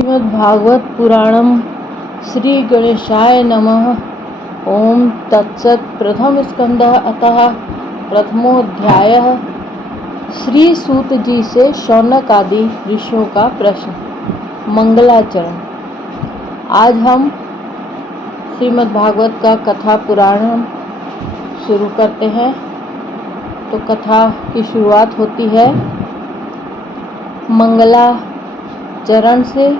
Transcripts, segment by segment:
श्रीमद्भागवत पुराणम श्री गणेशाय नमः। ओम तत्सत्। प्रथम स्कंध अतः प्रथमोध्याय। श्री सूत जी से शौनक आदि ऋषियों का प्रश्न। मंगलाचरण। आज हम श्रीमद्भागवत का कथा पुराण शुरू करते हैं। तो कथा की शुरुआत होती है मंगलाचरण से,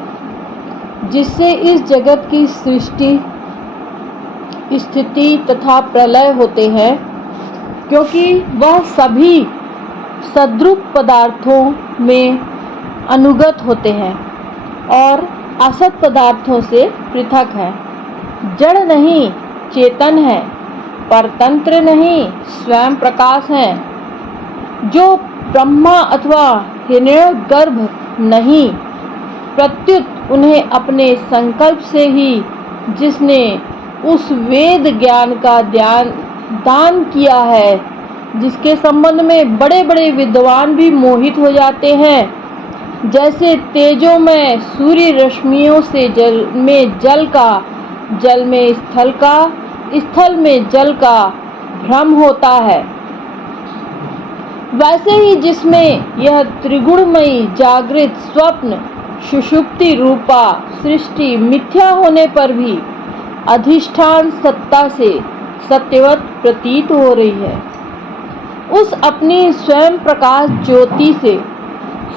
जिससे इस जगत की सृष्टि, स्थिति तथा प्रलय होते हैं, क्योंकि वह सभी सद्रूप पदार्थों में अनुगत होते हैं और असत पदार्थों से पृथक है। जड़ नहीं, चेतन है, परतंत्र नहीं, स्वयं प्रकाश है। जो ब्रह्मा अथवा हिरण्यगर्भ नहीं, प्रत्युत उन्हें अपने संकल्प से ही जिसने उस वेद ज्ञान का दान किया है, जिसके संबंध में बड़े बड़े विद्वान भी मोहित हो जाते हैं, जैसे तेजों में सूर्य रश्मियों से जल में जल का, जल में स्थल का, स्थल में जल का भ्रम होता है, वैसे ही जिसमें यह त्रिगुणमयी जागृत स्वप्न सुषुप्ति रूपा सृष्टि मिथ्या होने पर भी अधिष्ठान सत्ता से सत्यवत प्रतीत हो रही है, उस अपनी स्वयं प्रकाश ज्योति से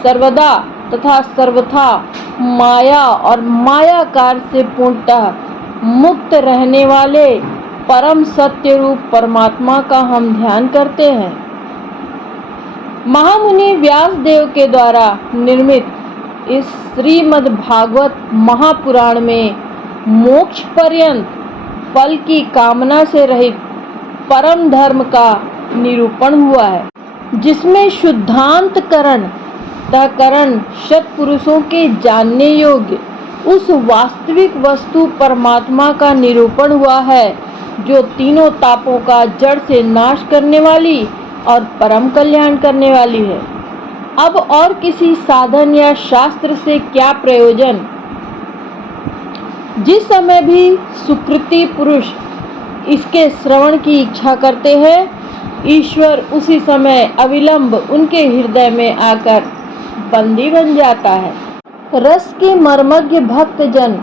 सर्वदा तथा सर्वथा माया और मायाकार से पूर्णतः मुक्त रहने वाले परम सत्य रूप परमात्मा का हम ध्यान करते हैं। महामुनि व्यास देव के द्वारा निर्मित इस श्रीमद् भागवत महापुराण में मोक्ष पर्यंत फल की कामना से रहित परम धर्म का निरूपण हुआ है, जिसमें शुद्धांत करण सत्पुरुषों के जानने योग्य उस वास्तविक वस्तु परमात्मा का निरूपण हुआ है, जो तीनों तापों का जड़ से नाश करने वाली और परम कल्याण करने वाली है। अब और किसी साधन या शास्त्र से क्या प्रयोजन। जिस समय भी सुकृति पुरुष इसके श्रवण की इच्छा करते हैं, ईश्वर उसी समय अविलंब उनके हृदय में आकर बंदी बन जाता है। रस के मर्मज्ञ भक्तजन,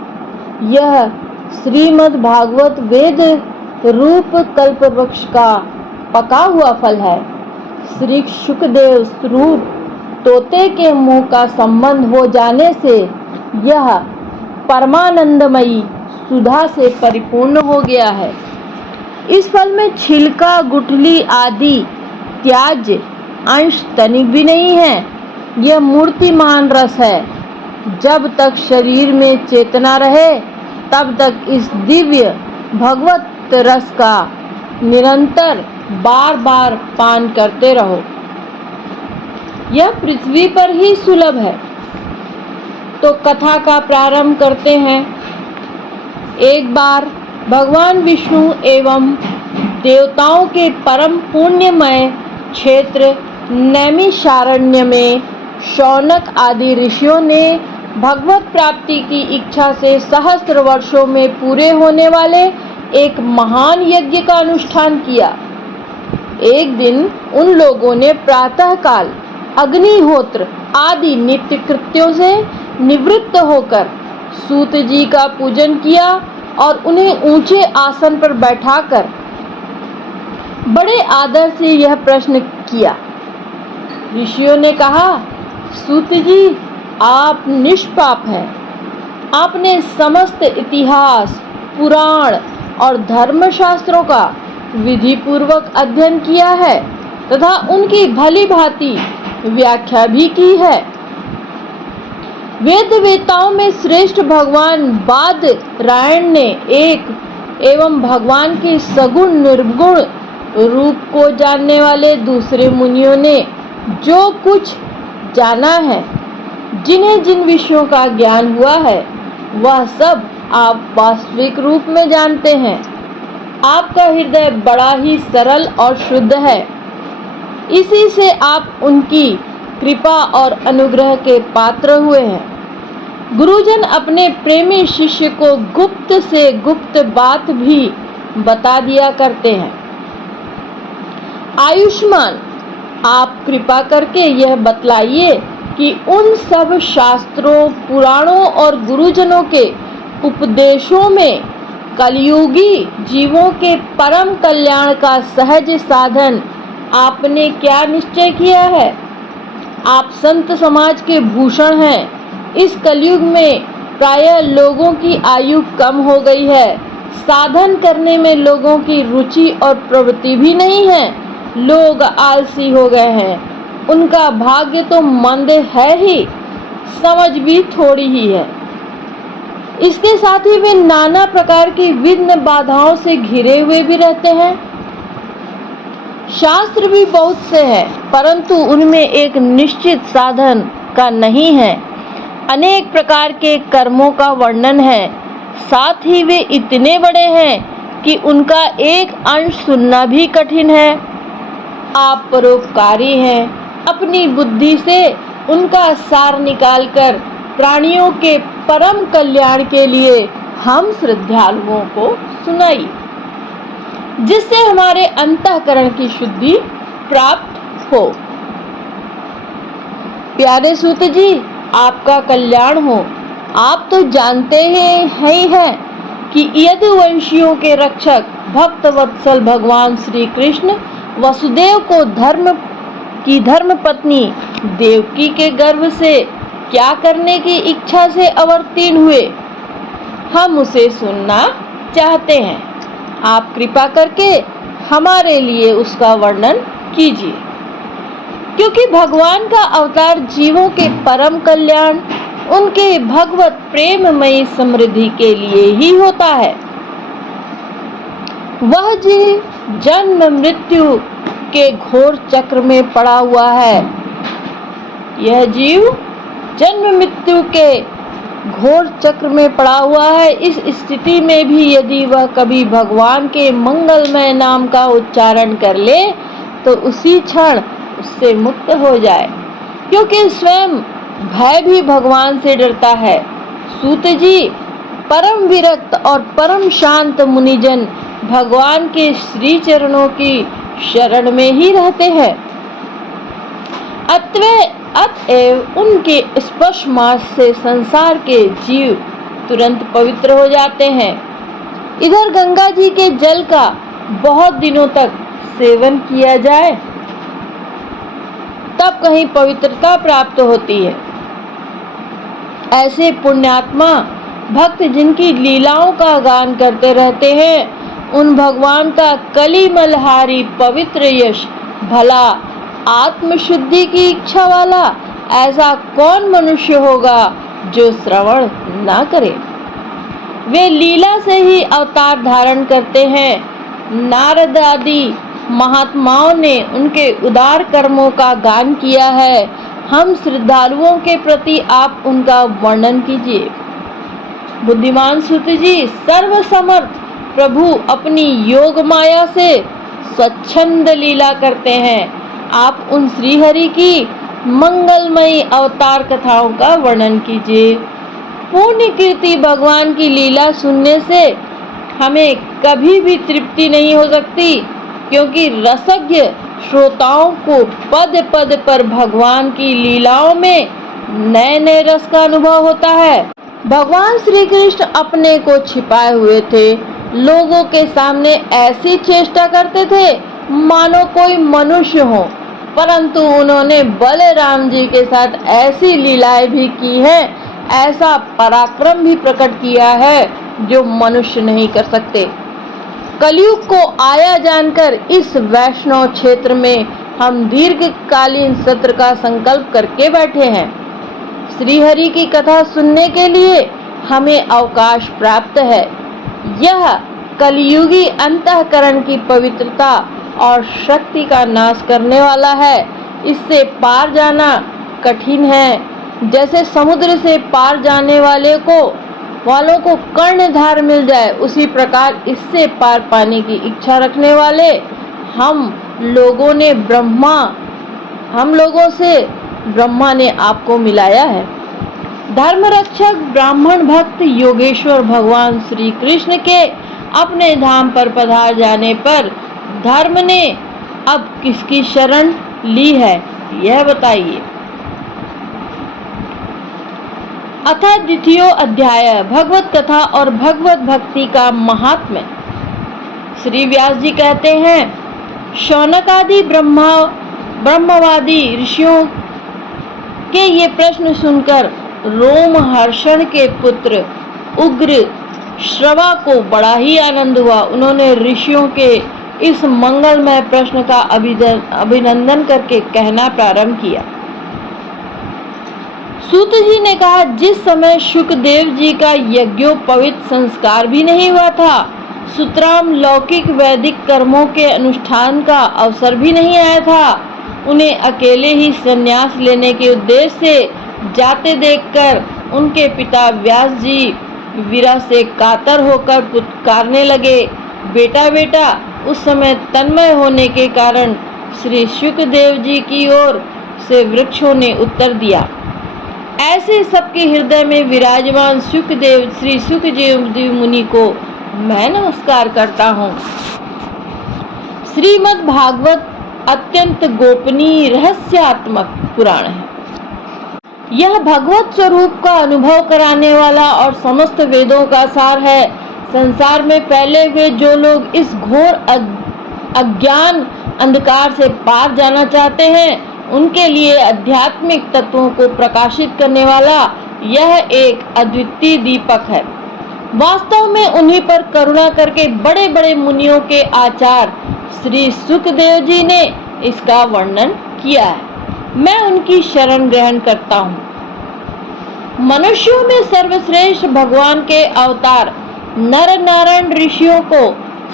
यह श्रीमद् भागवत वेद रूप कल्पवृक्ष का पका हुआ फल है। श्री शुकदेव स्वरूप तोते के मुंह का संबंध हो जाने से यह परमानंदमयी सुधा से परिपूर्ण हो गया है। इस फल में छिलका, गुठली आदि त्याज्य अंश तनिक भी नहीं है। यह मूर्तिमान रस है। जब तक शरीर में चेतना रहे, तब तक इस दिव्य भगवत रस का निरंतर बार बार पान करते रहो। यह पृथ्वी पर ही सुलभ है। तो कथा का प्रारंभ करते हैं। एक बार भगवान विष्णु एवं देवताओं के परम पुण्यमय क्षेत्र नैमिषारण्य में शौनक आदि ऋषियों ने भगवत प्राप्ति की इच्छा से सहस्त्र वर्षों में पूरे होने वाले एक महान यज्ञ का अनुष्ठान किया। एक दिन उन लोगों ने प्रातःकाल अग्निहोत्र आदि नित्य कृत्यों से निवृत्त होकर सूत जी का पूजन किया और उन्हें ऊंचे आसन पर बैठाकर बड़े आदर से यह प्रश्न किया। ऋषियों ने कहा, सूत जी, आप निष्पाप हैं। आपने समस्त इतिहास, पुराण और धर्मशास्त्रों का विधि पूर्वक अध्ययन किया है तथा उनकी भली भांति व्याख्या भी की है। वेद वेताओं में श्रेष्ठ भगवान बादरायण ने एक एवं भगवान के सगुण निर्गुण रूप को जानने वाले दूसरे मुनियों ने जो कुछ जाना है, जिन्हें जिन विषयों का ज्ञान हुआ है, वह सब आप वास्तविक रूप में जानते हैं। आपका हृदय बड़ा ही सरल और शुद्ध है। इसी से आप उनकी कृपा और अनुग्रह के पात्र हुए हैं। गुरुजन अपने प्रेमी शिष्य को गुप्त से गुप्त बात भी बता दिया करते हैं। आयुष्मान, आप कृपा करके यह बतलाइए कि उन सब शास्त्रों, पुराणों और गुरुजनों के उपदेशों में कलयुगी जीवों के परम कल्याण का सहज साधन आपने क्या निश्चय किया है? आप संत समाज के भूषण हैं। इस कलयुग में प्रायः लोगों की आयु कम हो गई है। साधन करने में लोगों की रुचि और प्रवृत्ति भी नहीं है। लोग आलसी हो गए हैं। उनका भाग्य तो मंद है ही, समझ भी थोड़ी ही है। इसके साथ ही वे नाना प्रकार की विघ्न बाधाओं से घिरे हुए भी रहते हैं। शास्त्र भी बहुत से हैं, परंतु उनमें एक निश्चित साधन का नहीं है। अनेक प्रकार के कर्मों का वर्णन है, साथ ही वे इतने बड़े हैं कि उनका एक अंश सुनना भी कठिन है। आप परोपकारी हैं। अपनी बुद्धि से उनका सार निकालकर प्राणियों के परम कल्याण के लिए हम श्रद्धालुओं को सुनाइए, जिससे हमारे अंतःकरण की शुद्धि प्राप्त हो। प्यारे सूत जी, आपका कल्याण हो। आप तो जानते ही हैं कि यदुवंशियों के रक्षक भक्त वत्सल भगवान श्री कृष्ण वसुदेव को धर्म पत्नी देवकी के गर्भ से क्या करने की इच्छा से अवतीर्ण हुए, हम उसे सुनना चाहते हैं। आप कृपा करके हमारे लिए उसका वर्णन कीजिए, क्योंकि भगवान का अवतार जीवों के परम कल्याण, उनके भगवत प्रेममयी समृद्धि के लिए ही होता है। वह जीव जन्म मृत्यु के घोर चक्र में पड़ा हुआ है। यह जीव जन्म मृत्यु के घोर चक्र में पड़ा हुआ है। इस स्थिति में भी यदि वह कभी भगवान के मंगलमय नाम का उच्चारण कर ले तो उसी क्षण उससे मुक्त हो जाए, क्योंकि स्वयं भय भी भगवान से डरता है। सूत जी, परम विरक्त और परम शांत मुनिजन भगवान के श्री चरणों की शरण में ही रहते हैं। अतएव उनके स्पर्श मात्र से संसार के जीव तुरंत पवित्र हो जाते हैं। इधर गंगा जी के जल का बहुत दिनों तक सेवन किया जाए तब कहीं पवित्रता प्राप्त होती है। ऐसे पुण्यात्मा भक्त जिनकी लीलाओं का गान करते रहते हैं, उन भगवान का कलिमलहारी पवित्र यश, भला आत्मशुद्धि की इच्छा वाला ऐसा कौन मनुष्य होगा जो श्रवण ना करे। वे लीला से ही अवतार धारण करते हैं। नारद आदि महात्माओं ने उनके उदार कर्मों का गान किया है। हम श्रद्धालुओं के प्रति आप उनका वर्णन कीजिए। बुद्धिमान सूत जी, सर्वसमर्थ प्रभु अपनी योग माया से स्वच्छंद लीला करते हैं। आप उन श्रीहरि की मंगलमयी अवतार कथाओं का वर्णन कीजिए। पुण्य कीर्ति भगवान की लीला सुनने से हमें कभी भी तृप्ति नहीं हो सकती, क्योंकि रसज्ञ श्रोताओं को पद पद पर भगवान की लीलाओं में नए नए रस का अनुभव होता है। भगवान श्री कृष्ण अपने को छिपाए हुए थे। लोगों के सामने ऐसी चेष्टा करते थे मानो कोई मनुष्य हो, परंतु उन्होंने बलराम जी के साथ ऐसी लीलाएं भी की हैं, ऐसा पराक्रम भी प्रकट किया है जो मनुष्य नहीं कर सकते। कलयुग को आया जानकर इस वैष्णव क्षेत्र में हम दीर्घकालीन सत्र का संकल्प करके बैठे हैं। श्रीहरि की कथा सुनने के लिए हमें अवकाश प्राप्त है। यह कलियुगी अंतःकरण की पवित्रता और शक्ति का नाश करने वाला है। इससे पार जाना कठिन है। जैसे समुद्र से पार जाने वालों को कर्णधार मिल जाए, उसी प्रकार इससे पार पाने की इच्छा रखने वाले हम लोगों से ब्रह्मा ने आपको मिलाया है। धर्मरक्षक ब्राह्मण भक्त योगेश्वर भगवान श्री कृष्ण के अपने धाम पर पधार जाने पर धर्म ने अब किसकी शरण ली है, यह बताइए। अथ द्वितीय अध्याय भगवत कथा और भगवत भक्ति का महात्म्य। श्री व्यास जी कहते हैं, शौनक आदि ब्रह्मवादी ऋषियों के ये प्रश्न सुनकर रोमहर्षण के पुत्र उग्र श्रवा को बड़ा ही आनंद हुआ। उन्होंने ऋषियों के इस मंगलमय प्रश्न का अभिनंदन करके कहना प्रारंभ किया। सूत जी ने कहा, जिस समय शुकदेव जी का यज्ञोपवीत संस्कार भी नहीं हुआ था, सुतराम लौकिक वैदिक कर्मों के अनुष्ठान का अवसर भी नहीं आया था, उन्हें अकेले ही संन्यास लेने के उद्देश्य से जाते देखकर उनके पिता व्यास जी विरह से कातर होकर पुकारने लगे, बेटा बेटा। उस समय तन्मय होने के कारण श्री शुकदेव जी की ओर से वृक्षों ने उत्तर दिया। ऐसे सबके हृदय में विराजमान श्री शुकदेव मुनि को मैं नमस्कार करता हूँ। श्रीमद् भागवत अत्यंत गोपनीय रहस्यात्मक पुराण है। यह भगवत स्वरूप का अनुभव कराने वाला और समस्त वेदों का सार है। संसार में फैले हुए जो लोग इस घोर अज्ञान अंधकार से पार जाना चाहते हैं, उनके लिए आध्यात्मिक तत्वों को प्रकाशित करने वाला यह एक अद्वितीय दीपक है। वास्तव में उन्हीं पर करुणा करके बड़े बड़े मुनियों के आचार्य श्री सुखदेव जी ने इसका वर्णन किया है। मैं उनकी शरण ग्रहण करता हूँ। मनुष्यों में सर्वश्रेष्ठ भगवान के अवतार नर नारायण ऋषियों को,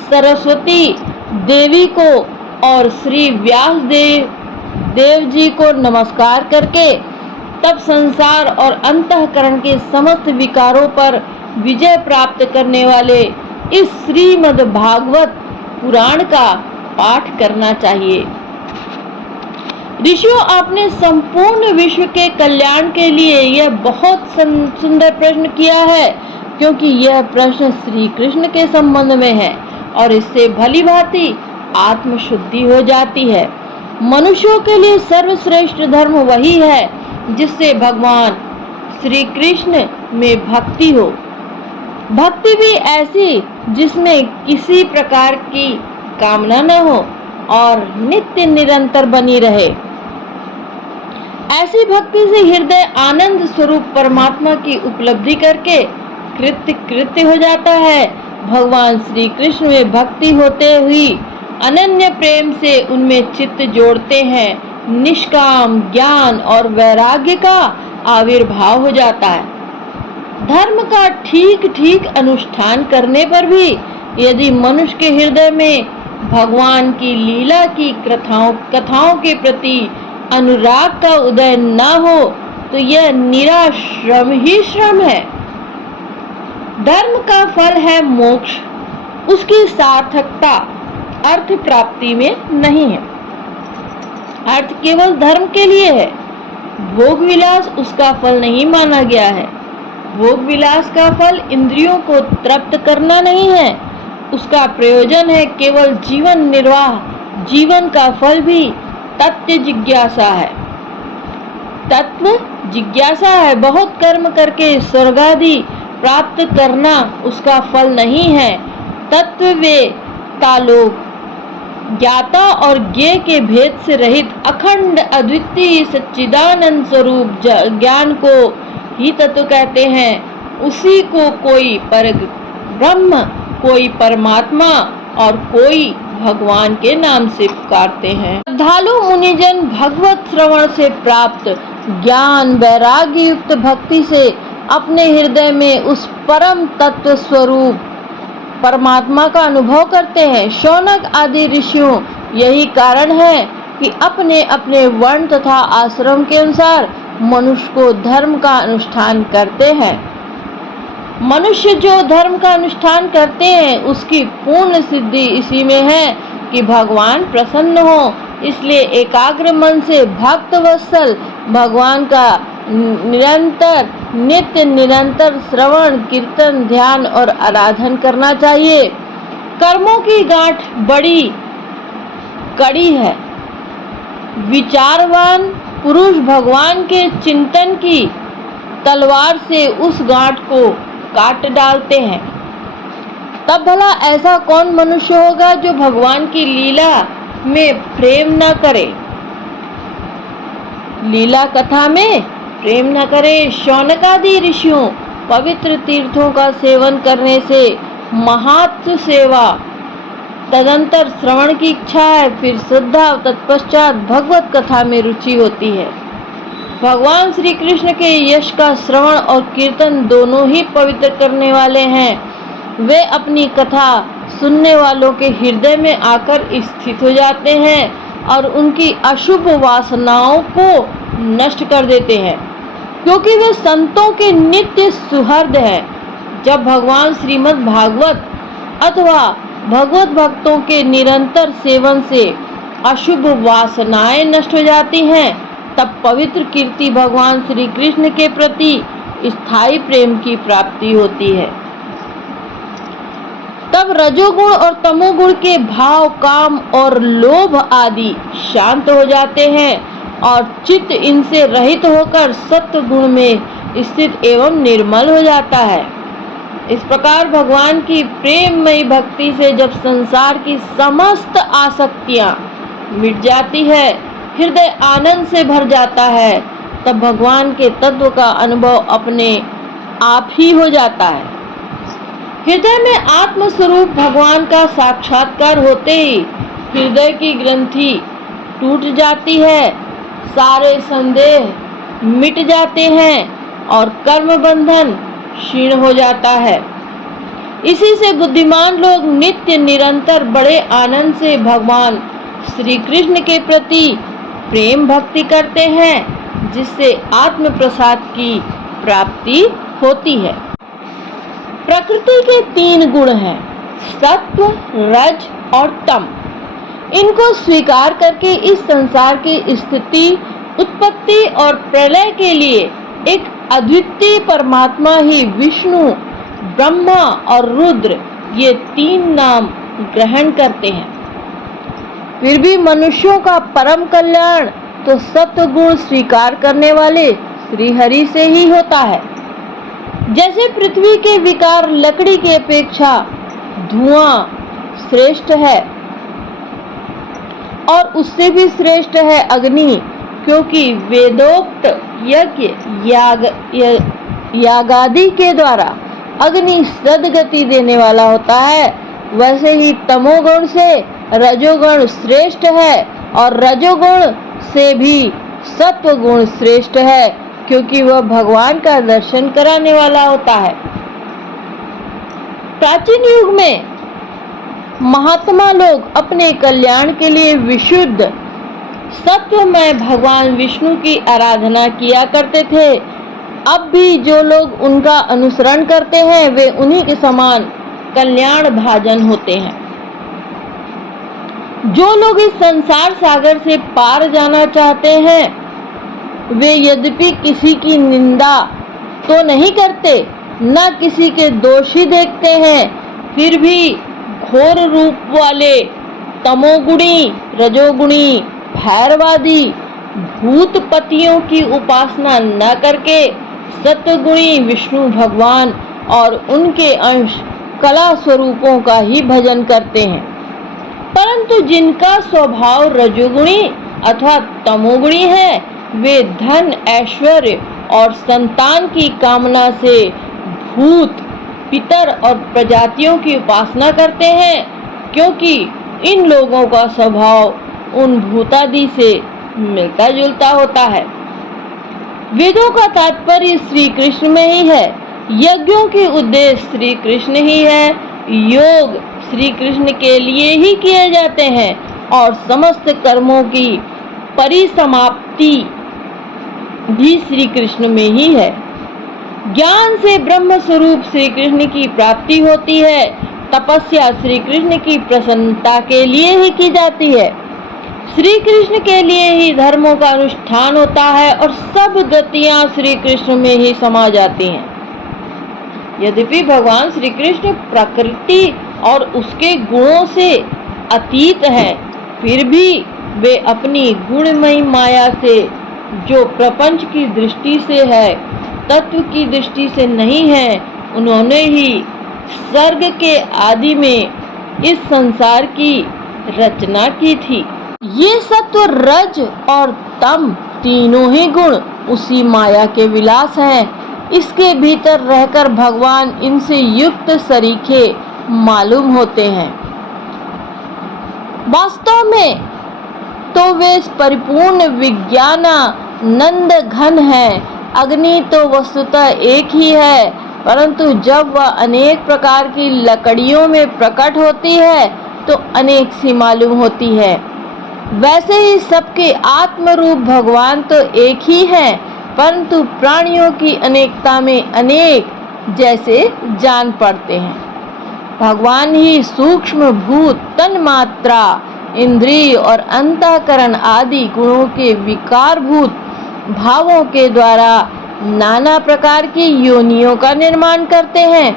सरस्वती देवी को और श्री व्यास देव जी को नमस्कार करके तब संसार और अंतःकरण के समस्त विकारों पर विजय प्राप्त करने वाले इस श्रीमद् भागवत पुराण का पाठ करना चाहिए। ऋषियों, आपने संपूर्ण विश्व के कल्याण के लिए यह बहुत सुंदर प्रश्न किया है, क्योंकि यह प्रश्न श्री कृष्ण के संबंध में है और इससे भली भांति आत्मशुद्धि हो जाती है। मनुष्यों के लिए सर्वश्रेष्ठ धर्म वही है जिससे भगवान श्री कृष्ण में भक्ति हो। भक्ति भी ऐसी जिसमें किसी प्रकार की कामना न हो और नित्य निरंतर बनी रहे। ऐसी भक्ति से हृदय आनंद स्वरूप परमात्मा की उपलब्धि करके कृत्य हो जाता है। भगवान श्री कृष्ण में भक्ति होते हुई अनन्य प्रेम से उनमें चित्त जोड़ते हैं। निष्काम ज्ञान और वैराग्य का आविर्भाव हो जाता है। धर्म का ठीक अनुष्ठान करने पर भी यदि मनुष्य के हृदय में भगवान की लीला की कथाओं के प्रति अनुराग का उदय न हो तो यह निरा श्रम ही श्रम है। धर्म का फल है मोक्ष, उसकी सार्थकता अर्थ प्राप्ति में नहीं है। अर्थ केवल धर्म के लिए है, भोग विलास उसका फल नहीं माना गया है। भोग विलास का फल इंद्रियों को तृप्त करना नहीं है, उसका प्रयोजन है केवल जीवन निर्वाह। जीवन का फल भी तत्व जिज्ञासा है। तत्व जिज्ञासा है। बहुत कर्म करके स्वर्ग आदि प्राप्त करना उसका फल नहीं है। तत्ववेत्ता लोग ज्ञाता और ज्ञेय के भेद से रहित अखंड अद्वितीय सच्चिदानंद स्वरूप ज्ञान को ही तत्व कहते हैं। उसी को कोई पर ब्रह्म, कोई परमात्मा और कोई भगवान के नाम से पुकारते हैं। श्रद्धालु मुनिजन भगवत श्रवण से प्राप्त ज्ञान वैराग्य युक्त भक्ति से अपने हृदय में उस परम तत्व स्वरूप परमात्मा का अनुभव करते हैं। शौनक आदि ऋषियों यही कारण है कि अपने अपने वर्ण तथा आश्रम के अनुसार मनुष्य को धर्म का अनुष्ठान करते हैं। मनुष्य जो धर्म का अनुष्ठान करते हैं उसकी पूर्ण सिद्धि इसी में है कि भगवान प्रसन्न हो। इसलिए एकाग्र मन से भक्त वत्सल भगवान का निरंतर नित्य निरंतर श्रवण, कीर्तन, ध्यान और आराधन करना चाहिए। कर्मों की गांठ बड़ी कड़ी है। विचारवान पुरुष भगवान के चिंतन की तलवार से उस गांठ को काट डालते हैं। तब भला ऐसा कौन मनुष्य होगा जो भगवान की लीला में प्रेम न करे, लीला कथा में प्रेम न करे। शौनकादि ऋषियों पवित्र तीर्थों का सेवन करने से महात्म सेवा, तदंतर श्रवण की इच्छा है, फिर श्रद्धा, तत्पश्चात भगवत कथा में रुचि होती है। भगवान श्री कृष्ण के यश का श्रवण और कीर्तन दोनों ही पवित्र करने वाले हैं। वे अपनी कथा सुनने वालों के हृदय में आकर स्थित हो जाते हैं और उनकी अशुभ वासनाओं को नष्ट कर देते हैं, क्योंकि वे संतों के नित्य सुहृद हैं। जब भगवान श्रीमद् भागवत अथवा भगवत भक्तों के निरंतर सेवन से अशुभ वासनाएं नष्ट हो जाती हैं, तब पवित्र कीर्ति भगवान श्री कृष्ण के प्रति स्थायी प्रेम की प्राप्ति होती है। तब रजोगुण और तमोगुण के भाव, काम और लोभ आदि शांत हो जाते हैं और चित्त इनसे रहित होकर सत्व गुण में स्थित एवं निर्मल हो जाता है। इस प्रकार भगवान की प्रेममयी भक्ति से जब संसार की समस्त आसक्तियां मिट जाती है, हृदय आनंद से भर जाता है, तब भगवान के तत्व का अनुभव अपने आप ही हो जाता है। हृदय में आत्म स्वरूप भगवान का साक्षात्कार होते ही हृदय की ग्रंथि टूट जाती है, सारे संदेह मिट जाते हैं और कर्म बंधन क्षीण हो जाता है। इसी से बुद्धिमान लोग नित्य निरंतर बड़े आनंद से भगवान श्री कृष्ण के प्रति प्रेम भक्ति करते हैं, जिससे आत्म प्रसाद की प्राप्ति होती है। प्रकृति के 3 गुण हैं, सत्व, रज और तम। इनको स्वीकार करके इस संसार की स्थिति, उत्पत्ति और प्रलय के लिए एक अद्वितीय परमात्मा ही विष्णु, ब्रह्मा और रुद्र, ये 3 नाम ग्रहण करते हैं। फिर भी मनुष्यों का परम कल्याण तो सत्व गुण स्वीकार करने वाले श्री हरि से ही होता है। जैसे पृथ्वी के विकार लकड़ी की अपेक्षा धुआं श्रेष्ठ है और उससे भी श्रेष्ठ है अग्नि, क्योंकि वेदोक्त यज्ञ यागादि के द्वारा अग्नि सद्गति देने वाला होता है। वैसे ही तमोगुण से रजोगुण श्रेष्ठ है और रजोगुण से भी सत्वगुण श्रेष्ठ है, क्योंकि वह भगवान का दर्शन कराने वाला होता है। प्राचीन युग में महात्मा लोग अपने कल्याण के लिए विशुद्ध सत्वमय भगवान विष्णु की आराधना किया करते थे। अब भी जो लोग उनका अनुसरण करते हैं वे उन्हीं के समान कल्याण भाजन होते हैं। जो लोग इस संसार सागर से पार जाना चाहते हैं वे यद्यपि किसी की निंदा तो नहीं करते, न किसी के दोष ही देखते हैं, फिर भी घोर रूप वाले तमोगुणी, रजोगुणी, भैरवादी भूतपतियों की उपासना न करके सत्वगुणी विष्णु भगवान और उनके अंश कला स्वरूपों का ही भजन करते हैं। परंतु जिनका स्वभाव रजोगुणी अथवा तमोगुणी है वे धन, ऐश्वर्य और संतान की कामना से भूत, पितर और प्रजातियों की उपासना करते हैं, क्योंकि इन लोगों का स्वभाव उन भूतादि से मिलता जुलता होता है। वेदों का तात्पर्य श्री कृष्ण में ही है, यज्ञों के उद्देश्य श्री कृष्ण ही है, योग श्री कृष्ण के लिए ही किए जाते हैं और समस्त कर्मों की परिसमाप्ति भी श्री कृष्ण में ही है। ज्ञान से ब्रह्म स्वरूप श्री कृष्ण की प्राप्ति होती है। तपस्या श्री कृष्ण की प्रसन्नता के लिए ही की जाती है। श्री कृष्ण के लिए ही धर्मों का अनुष्ठान होता है और सब गतियां श्री कृष्ण में ही समा जाती हैं। यद्यपि भगवान श्री कृष्ण प्रकृति और उसके गुणों से अतीत है, फिर भी वे अपनी गुणमयी माया से, जो प्रपंच की दृष्टि से है, तत्व की दृष्टि से नहीं है, उन्होंने ही सर्ग के आदि में इस संसार की रचना की थी। ये सत्व, रज और तम तीनों ही गुण उसी माया के विलास हैं। इसके भीतर रहकर भगवान इनसे युक्त सरीखे मालूम होते हैं। वास्तव में तो वे परिपूर्ण विज्ञानानंद घन है। अग्नि तो वस्तुतः एक ही है, परंतु जब वह अनेक प्रकार की लकड़ियों में प्रकट होती है तो अनेक सी मालूम होती है। वैसे ही सबके आत्मरूप भगवान तो एक ही है, परंतु प्राणियों की अनेकता में अनेक जैसे जान पड़ते हैं। भगवान ही सूक्ष्म भूत, तन्मात्रा, इंद्रिय और अंतःकरण आदि गुणों के विकारभूत भावों के द्वारा नाना प्रकार की योनियों का निर्माण करते हैं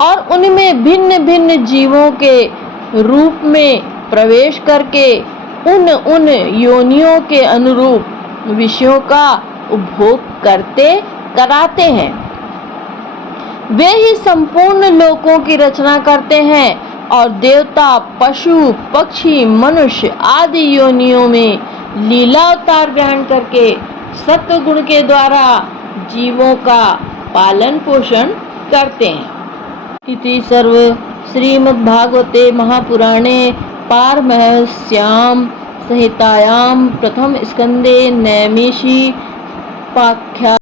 और उनमें भिन्न भिन्न जीवों के रूप में प्रवेश करके उन योनियों के अनुरूप विषयों का उपभोग कराते हैं। वे ही संपूर्ण लोकों की रचना करते हैं और देवता, पशु, पक्षी, मनुष्य आदि योनियों में लीला अवतार ग्रहण करके सत्व गुण के द्वारा जीवों का पालन पोषण करते हैं। इति सर्व श्रीमद्भागवते महापुराणे पारमहंस्यां संहितायां प्रथम स्कंदे नैमिषि पाख्या